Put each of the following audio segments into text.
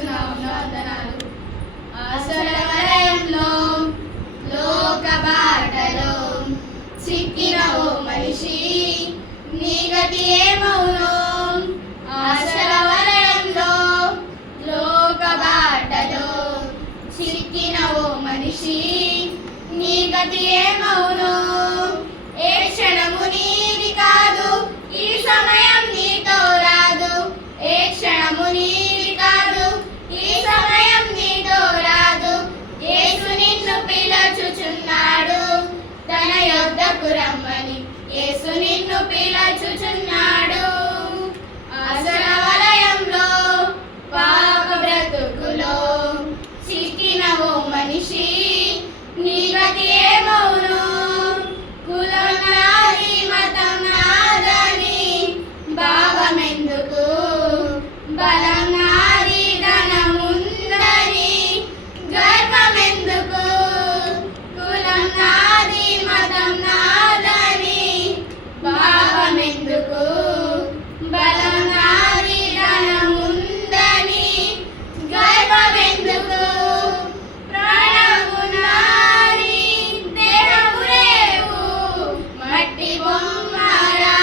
తెలియజేస్తున్నాము వందనాలు. ఆశల వలయంలో లోక బాటలో చిక్కిన ఓ మనిషి నీ గతి ఏమవును? ఆశల వలయంలో లోక బాటలో చిక్కిన ఓ మనిషి నీ గతి ఏమవును? ఏ క్షణము నీది కాదు, ఈ సమయం నీతో రాదు. ఏ క్షణము నీది కాదు, ఈ సమయం నీతో రాదు. యేసు నిన్ను పిలుచుచున్నాడు తన యొద్దకు రమ్మని. యేసు నిన్ను పిలుచుచున్నాడు. ఆశల వలయంలో పాప బ్రతుకులో చిక్కిన ఓ మనిషి నీ గతి ఏమవును? కులం నాది మతం నాదని భావమెందుకు? బలం నాది ధనముందని గర్వమెందుకు? కులం నాది మతం నాదని భావమెందుకు? బలం నాది ధనముందని గర్వమెందుకు? ప్రాణము నాది దేహము రేవు మట్టి బొమ్మరా.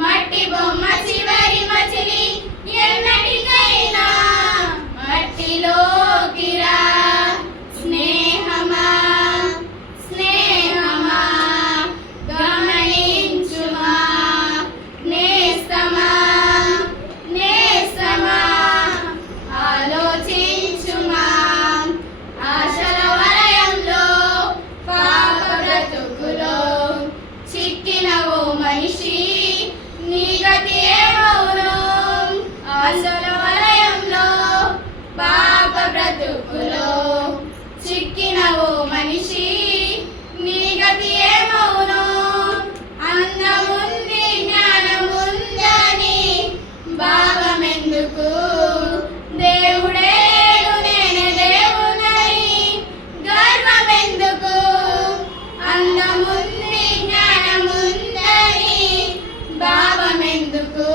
మట్టి బొమ్మ చివరి మచిలి ఎన్నటికైనా మట్టిలోకి రా. స్నేహమా స్నేహమా గమనించుమా. నేస్తమా నేస్తమా ఆలోచించుమా. ఆశల వలయంలో పాప బ్రతుకులో చిక్కిన ఓ మనిషి నీ గతి ఏమవును? ఆశల వలయంలో పాప బ్రతుకులో చిక్కిన ఓ మనిషి నీ గతి ఏమవును? అందముంది జ్ఞానముందని భావమెందుకు? దేవుడే లేడు నేనే దేవుడని గర్వమెందుకు? అందముంది జ్ఞానముందని భావమెందుకు?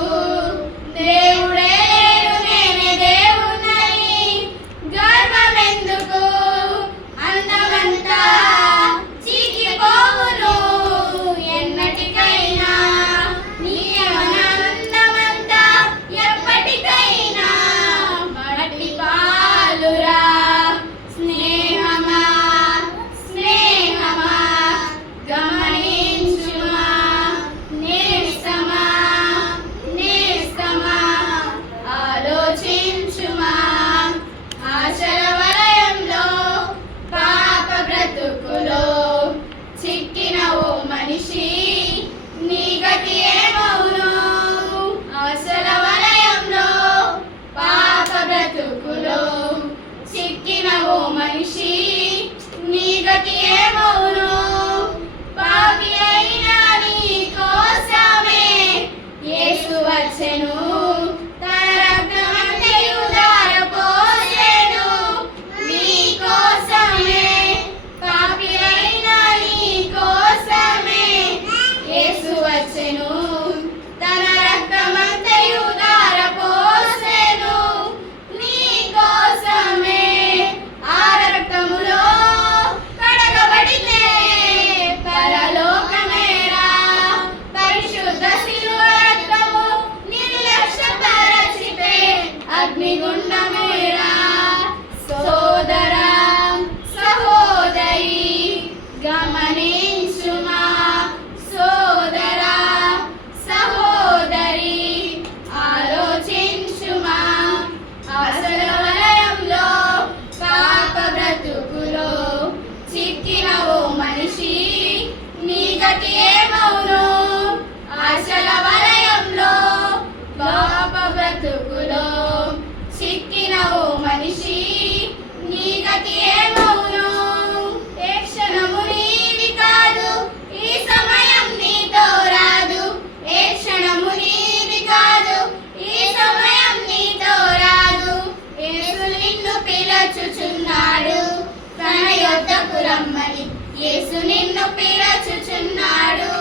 దేవుడే లేడు నేనే దేవుడని గర్వమెందుకు? అందమంతా చీకిపోవును ఎన్నటికైనా. నీ అందమంతా ఎప్పటికైనా మట్టి పాలురా. స్నేహమా స్నేహమా గమనించుమా. నేస్తమా నేస్తమా ఆలోచించుమా. ఆశల వలయంలో పాప బ్రతుకులో చిక్కిన ఓ మనిషి నీ గతి ఏమవును? ఆశల వలయంలో పాప బ్రతుకులో చిక్కిన ఓ మనిషి నీ గతి ఏమవును? పాపి అయిన నీ కోసమే యేసు వచ్చెను. తన రక్తమంతయు ధారపోసెను నీ కోసమే. పాపి అయిన నీ కోసమే యేసు వచ్చెను. తన రక్తమంతయు ధారపోసెను నీ కోసమే. ఆ రక్తములో కడగబడితే పరలోకమేరా. పరిశుద్ధ శిలువ రక్తము నిర్లక్ష్యపరచితే అగ్నిగుండమేరా. సోదరా సహోదరి గమనించుమా. సోదరా సహోదరి ఆలోచించుమా. ఆశల వలయంలో పాప బ్రతుకులో చిక్కిన ఓ మనిషి నీ గతి ఏమవును? ఆశల వలయంలో పాప బ్రతుకులో చిక్కిన ఓ మనిషి నీ గతి ఏమవును? ఏ క్షణము నీది కాదు, ఈ సమయం నీతో రాదు. ఏ క్షణము నీది కాదు, ఈ సమయం నీతో రాదు. యేసు నిన్ను పిలుచుచున్నాడు తన యొద్దకు రమ్మని. యేసు నిన్ను పిలుచుచున్నాడు.